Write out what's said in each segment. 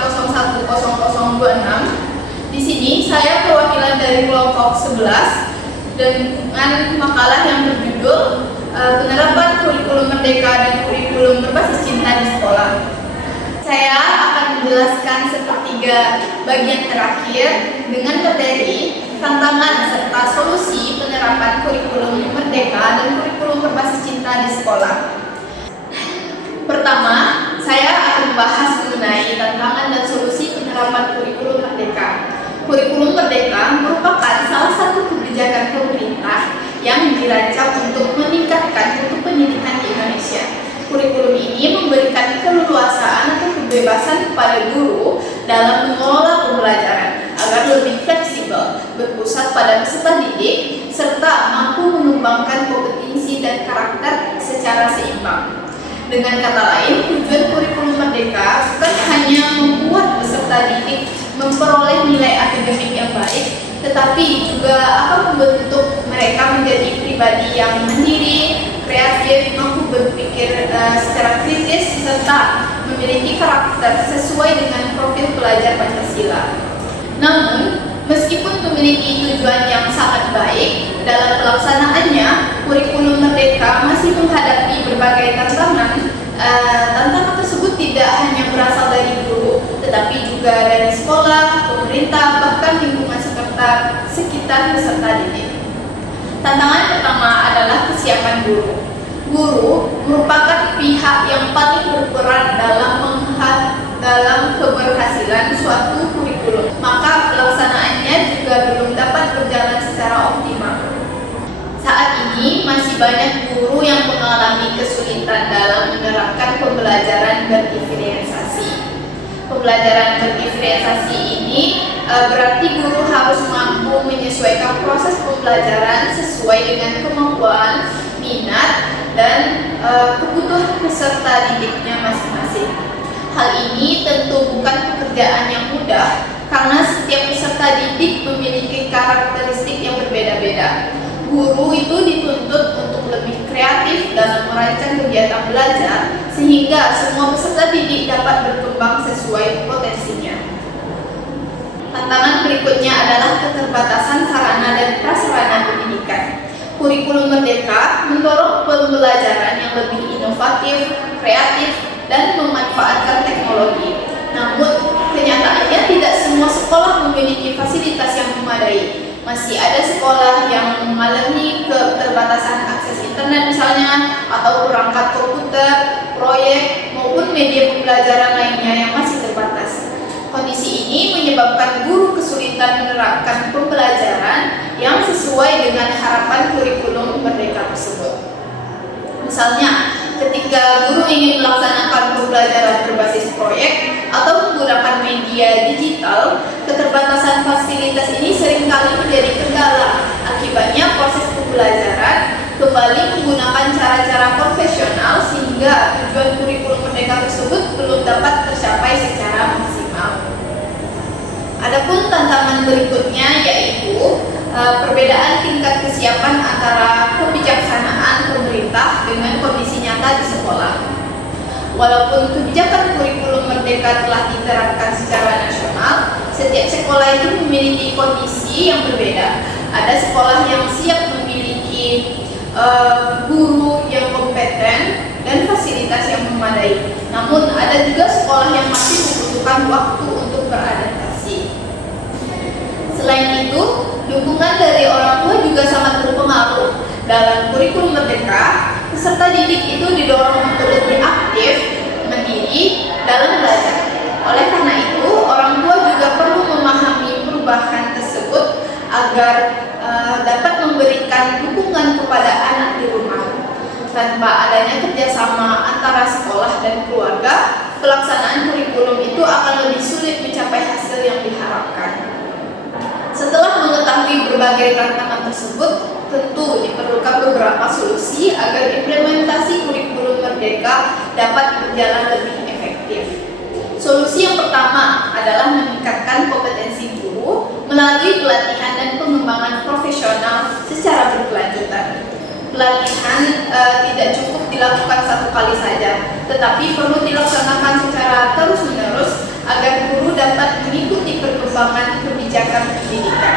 4010026. Di sini saya perwakilan dari kelompok 11 dengan makalah yang berjudul Penerapan Kurikulum Merdeka dan Kurikulum Berbasis Cinta di Sekolah. Saya akan menjelaskan sepertiga bagian terakhir dengan materi, tantangan, serta solusi penerapan kurikulum merdeka dan kurikulum berbasis cinta di sekolah. Pertama, saya akan membahas mengenai tantangan dan solusi penerapan kurikulum merdeka. Kurikulum merdeka merupakan salah satu kebijakan pemerintah yang dirancang untuk meningkatkan mutu pendidikan di Indonesia. Kurikulum ini memberikan keleluasaan atau kebebasan kepada guru dalam mengelola pembelajaran agar lebih fleksibel, berpusat pada peserta didik, serta mampu mengembangkan kompetensi dan karakter secara seimbang. Dengan kata lain, tujuan kurikulum merdeka bukan hanya membuat peserta didik memperoleh nilai akademik yang baik, tetapi juga akan membentuk mereka menjadi pribadi yang mandiri, kreatif, mampu berpikir secara kritis, serta memiliki karakter sesuai dengan profil pelajar Pancasila. Namun, meskipun memiliki tujuan yang sangat baik, dalam pelaksanaannya, kurikulum merdeka masih menghadapi berbagai tantangan. Tantangan tersebut tidak hanya berasal dari guru, tetapi juga dari sekolah, pemerintah, bahkan lingkungan sekitar peserta didik. Tantangan pertama adalah kesiapan guru. Guru merupakan pihak yang paling berperan dalam keberhasilan suatu kurikulum, maka pelaksanaannya juga belum dapat berjalan secara optimal. Saat ini masih banyak guru yang mengalami kesulitan dalam menerapkan pembelajaran berdiferensiasi. Pembelajaran berdiferensiasi ini berarti guru harus mampu menyesuaikan proses pembelajaran sesuai dengan kemampuan, minat, dan kebutuhan peserta didiknya masing-masing. Hal ini tentu bukan pekerjaan yang mudah karena setiap peserta didik memiliki karakteristik yang berbeda-beda. Guru itu dituntut untuk lebih kreatif dalam merancang kegiatan belajar sehingga semua peserta didik dapat berkembang sesuai potensinya. Tantangan berikutnya adalah keterbatasan sarana dan prasarana pendidikan. Kurikulum merdeka mendorong pembelajaran yang lebih inovatif, kreatif, dan memanfaatkan teknologi. Namun, kenyataannya tidak semua sekolah memiliki fasilitas yang memadai. Masih ada sekolah yang mengalami keterbatasan akses internet misalnya, atau perangkat komputer, proyek, maupun media pembelajaran lainnya yang masih terbatas. Kondisi ini menyebabkan guru kesulitan menerapkan pembelajaran yang sesuai dengan harapan kurikulum merdeka tersebut. Misalnya, ketika guru ingin melaksanakan pembelajaran berbasis proyek atau menggunakan media digital, keterbatasan fasilitas ini seringkali menjadi kendala. Akibatnya proses pembelajaran kembali menggunakan cara-cara konvensional sehingga tujuan kurikulum merdeka tersebut belum dapat tercapai secara maksimal. Adapun tantangan berikutnya yaitu perbedaan tingkat kesiapan antara kebijaksanaan pemerintah dengan kondisi nyata di sekolah. Walaupun kebijakan kurikulum merdeka telah diterapkan secara nasional, setiap sekolah itu memiliki kondisi yang berbeda. Ada sekolah yang siap memiliki guru yang kompeten dan fasilitas yang memadai. Namun ada juga sekolah yang masih membutuhkan waktu untuk beradaptasi. Selain itu, dukungan dari orang tua juga sangat berpengaruh. Dalam kurikulum merdeka, peserta didik itu didorong untuk lebih aktif, mandiri dalam belajar. Oleh karena itu, orang tua juga perlu memahami perubahan tersebut agar dapat memberikan dukungan kepada anak di rumah. Tanpa adanya kerjasama antara sekolah dan keluarga, pelaksanaan kurikulum itu akan lebih sulit mencapai hasil yang diharapkan. Setelah mengetahui berbagai tantangan tersebut, tentu diperlukan beberapa solusi agar implementasi kurikulum merdeka dapat berjalan lebih efektif. Solusi yang pertama adalah meningkatkan kompetensi guru melalui pelatihan dan pengembangan profesional secara berkelanjutan. Pelatihan tidak cukup dilakukan satu kali saja, tetapi perlu dilaksanakan secara terus-menerus agar pengembangan kebijakan pendidikan.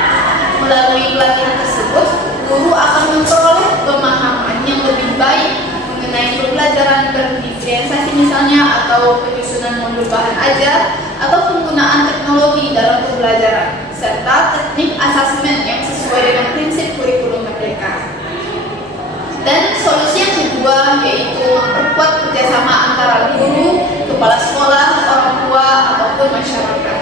Melalui pelatihan tersebut, guru akan memperoleh pemahaman yang lebih baik mengenai pembelajaran berdiferensiasi misalnya, atau penyusunan modul bahan ajar, atau penggunaan teknologi dalam pembelajaran, serta teknik asesmen yang sesuai dengan prinsip kurikulum merdeka. Dan solusi yang kedua yaitu memperkuat kerjasama antara guru, kepala sekolah, orang tua, ataupun masyarakat.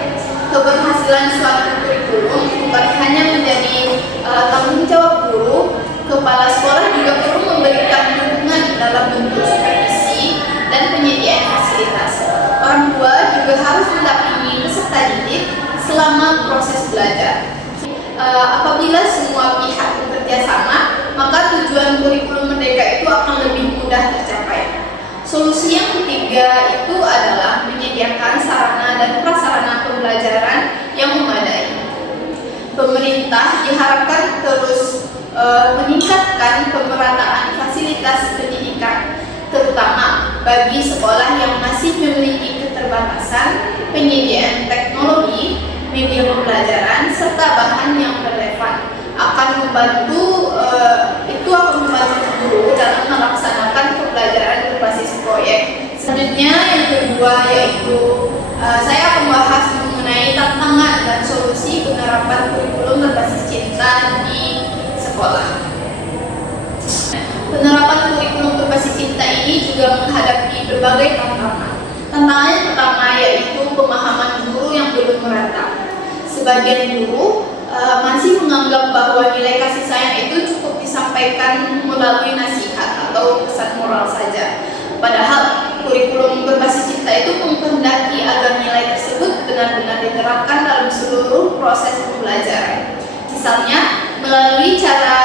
Keberhasilan suatu kurikulum bukan hanya menjadi tanggung jawab guru, kepala sekolah juga perlu memberikan dukungan dalam bentuk supervisi dan penyediaan fasilitas. Orang tua juga harus mendampingi peserta didik selama proses belajar. Apabila semua pihak bekerja sama, maka tujuan kurikulum merdeka itu akan lebih mudah tercapai. Solusi yang ketiga itu adalah menyediakan sarana dan prasarana pembelajaran yang memadai. Pemerintah diharapkan terus meningkatkan pemerataan fasilitas pendidikan, terutama bagi sekolah yang masih memiliki keterbatasan penyediaan teknologi, media pembelajaran, serta bahan yang relevan. Akan membantu guru dalam melaksanakan pembelajaran berbasis proyek. Selanjutnya yang kedua yaitu saya akan membahas mengenai tantangan dan solusi penerapan kurikulum berbasis cinta di sekolah. Penerapan kurikulum berbasis cinta ini juga menghadapi berbagai tantangan. Tantangan yang pertama yaitu pemahaman guru yang belum merata. Sebagian guru masih menganggap bahwa nilai kasih sayang itu cukup disampaikan melalui nasihat atau pesan moral saja. Padahal kurikulum berbasis cinta itu menghendaki agar nilai tersebut benar-benar diterapkan dalam seluruh proses pembelajaran. Misalnya melalui cara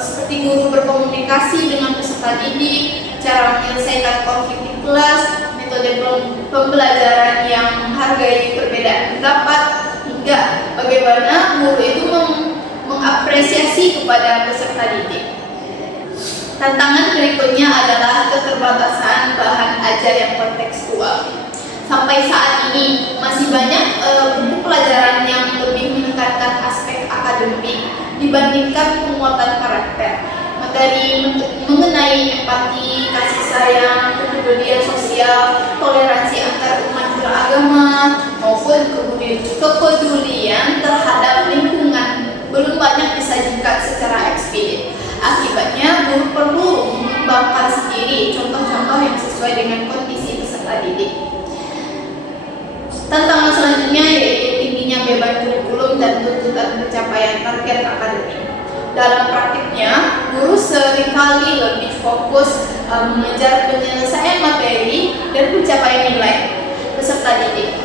seperti guru berkomunikasi dengan peserta didik, cara menyelesaikan konflik di kelas, metode pembelajaran yang menghargai perbedaan pendapat, hingga bagaimana guru itu mengapresiasi kepada peserta didik. Tantangan berikutnya adalah keterbatasan bahan ajar yang kontekstual. Sampai saat ini masih banyak buku pelajaran yang lebih menekankan aspek akademik dibandingkan penguatan karakter. Materi mengenai empati, kasih sayang, kepedulian sosial, toleransi antar umat beragama, maupun kepedulian terhadap lingkungan belum banyak disajikan secara eksplisit. Akibatnya, guru perlu mengembangkan sendiri contoh-contoh yang sesuai dengan kondisi peserta didik. Tantangan selanjutnya yaitu tingginya beban kurikulum dan tuntutan pencapaian target akademik. Dalam praktiknya, guru seringkali lebih fokus mengejar penyelesaian materi dan pencapaian nilai peserta didik.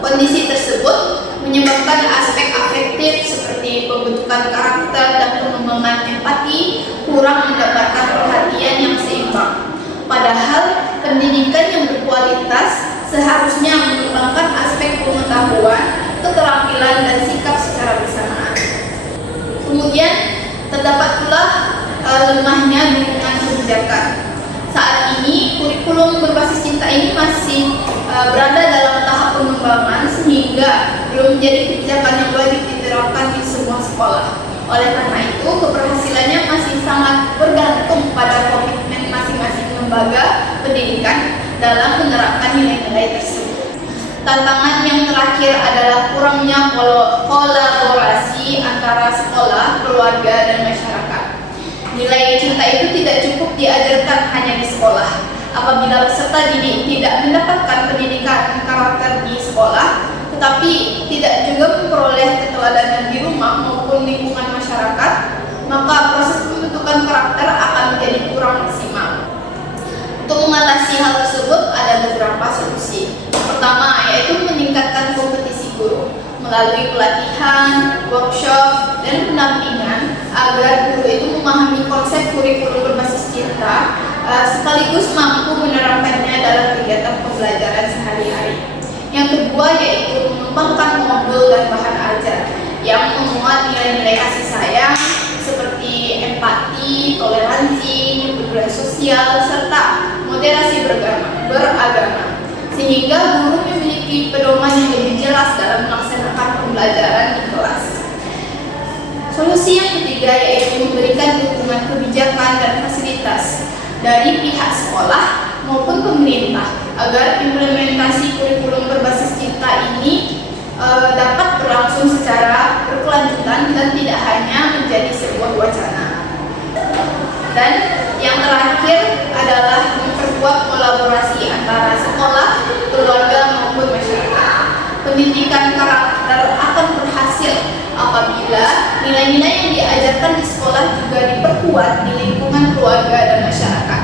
Kondisi tersebut menyebabkan aspek afektif seperti pembentukan karakter dan pengembangan empati kurang mendapatkan perhatian yang seimbang. Padahal pendidikan yang berkualitas seharusnya mengembangkan aspek pengetahuan, keterampilan, dan sikap secara bersamaan. Kemudian terdapat pula lemahnya dukungan kebijakan. Saat ini kurikulum berbasis cinta ini masih berada dalam tahap pengembangan sehingga belum menjadi kebijakan yang wajib diterapkan di semua sekolah. Oleh karena itu, keberhasilannya masih sangat bergantung pada komitmen masing-masing lembaga pendidikan dalam menerapkan nilai-nilai tersebut. Tantangan yang terakhir adalah kurangnya kolaborasi antara sekolah, keluarga, dan masyarakat. Nilai cinta itu tidak cukup diajarkan hanya di sekolah. Apabila peserta didik tidak mendapatkan pendidikan karakter di sekolah, tetapi tidak juga memperoleh keteladanan di rumah maupun lingkungan masyarakat, maka proses pembentukan karakter akan menjadi kurang maksimal. Untuk mengatasi hal tersebut ada beberapa solusi. Pertama yaitu meningkatkan kompetisi guru melalui pelatihan, workshop, dan pendampingan agar guru itu memahami konsep kurikulum berbasis cinta sekaligus mampu menerapkannya dalam kegiatan pembelajaran sehari-hari. Yang kedua yaitu mengembangkan modul dan bahan ajar yang memuat nilai-nilai kasih sayang seperti empati, toleransi, kepedulian sosial, serta moderasi beragama. sehingga guru memiliki pedoman yang lebih jelas dalam melaksanakan pembelajaran di kelas. Solusi yang ketiga yaitu memberikan dukungan kebijakan dan fasilitas dari pihak sekolah maupun pemerintah agar implementasi kurikulum berbasis cinta ini dapat berlangsung secara berkelanjutan dan tidak hanya menjadi sebuah wacana. Dan yang terakhir adalah memperkuat kolaborasi antara sekolah, keluarga maupun masyarakat. Pendidikan karakter akan berhasil apabila nilai-nilai yang diajarkan di sekolah juga diperkuat di lingkungan keluarga dan masyarakat.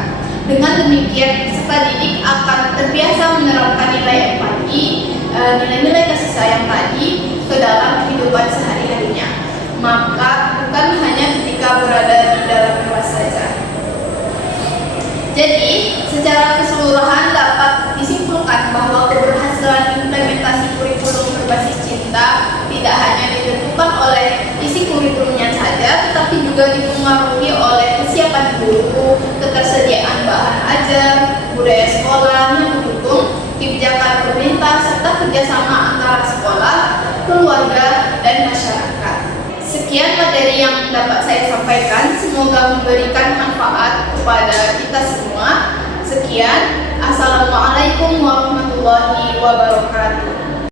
Dengan demikian, peserta didik akan terbiasa menerapkan nilai empati, nilai-nilai kasih sayang tadi ke dalam kehidupan sehari-harinya. Maka bukan hanya ketika berada di dalam kelas saja. Jadi, secara keseluruhan dapat disimpulkan bahwa keberhasilan implementasi kurikulum berbasis cinta tidak hanya ditentukan oleh isi kurikulumnya saja, tetapi juga dipengaruhi oleh kesiapan guru, ketersediaan bahan ajar, budaya sekolah yang mendukung, kebijakan pemerintah, serta kerjasama antara sekolah, keluarga, dan masyarakat. Sekian materi yang dapat saya sampaikan, semoga memberikan manfaat kepada kita semua. Sekian, Assalamualaikum warahmatullahi wabarakatuh.